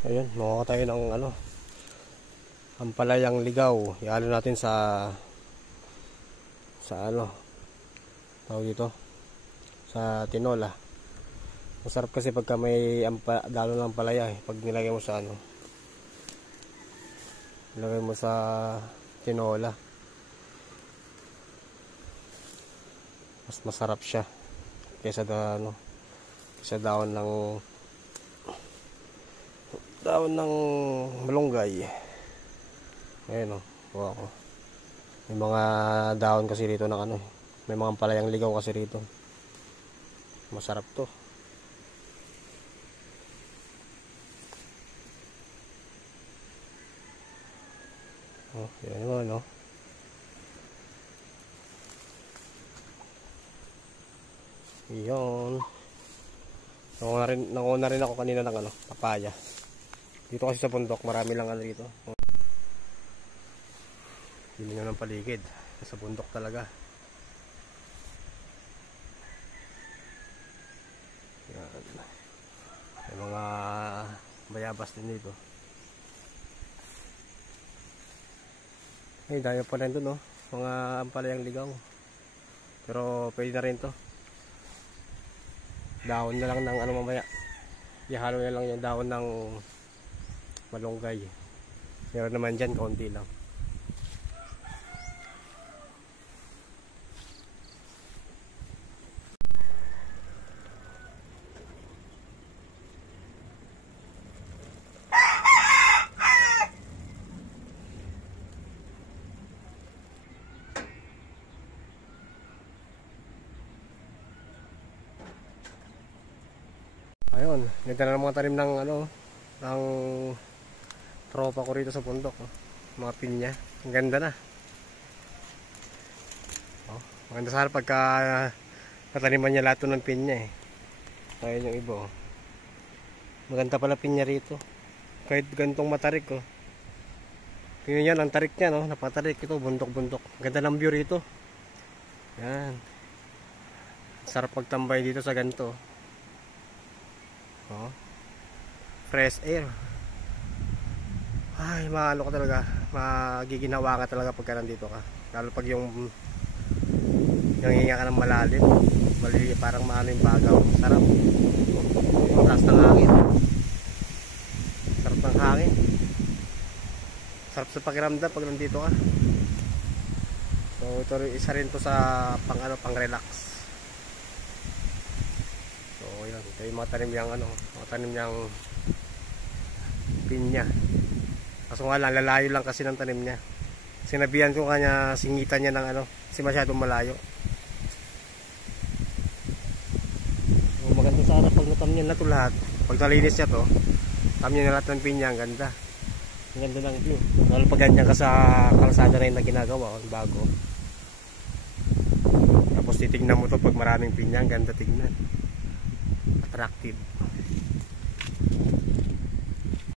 Ayun, makuha tayo ng ampalayang ligaw. Ihalo natin sa tawag dito, sa tinola. Masarap kasi pagka may dalo ng ampalaya pag nilagay mo sa nilagay mo sa tinola. Mas masarap siya kaysa daon ng malunggay. Ayan kuha ko. May mga daon kasi rito ng may mga palayang ligaw kasi rito. Masarap to. Yan naman Iyon. Nakuha na rin ako kanina ng papaya. Dito kasi sa bundok, marami lang dito. Hindi nyo ng paligid. Sa bundok talaga. Yan. May mga bayabas din dito. Ay, dami pa rin doon mga ampalayang ligaw. Pero pwede na rin to. Dahon na lang ng mamaya. Ihalo na lang yung dahon ng malunggay. Meron naman dyan, kaunti lang. Ayun, ganda na ng mga tanim ng ng tropa ko rito sa bundok. Mga pinya, ang ganda na. Maganda sana pagka nataniman niya lahat ng pinya Ayun yung iba Maganda pala pinya rito. Kahit gantong matarik Tingnan yan, ang tarik niya napatarik ito, bundok-bundok. Ganda ng view rito. Yan. Sarap pagtambay dito sa ganito. Fresh air. Ay, maano ka talaga, magiginawa ka talaga pagka nandito ka. Lalo pag yung hinga ka ng malalim, parang maano yung bagaw. Sarap. Yung taas ng hangin. Sarap ng hangin. Sarap sa pakiramdam pag nandito ka. So ito isa rin to sa pang relax. Ito yung mga tanim niyang pinya. Kaso nga lang, lalayo lang kasi ng tanim niya. Sinabihan ko kanya, singitan niya ng kasi masyadong malayo. So, maganda sana pag natam niya na ito lahat. Pag nalinis niya to, tam niya na lahat ng pinya, ang ganda. Ang ganda ng view. Lalo pag ganyan ka sa kalsada na yung na ginagawa, bago. Tapos titignan mo to pag maraming pinya, ang ganda tignan. Attractive.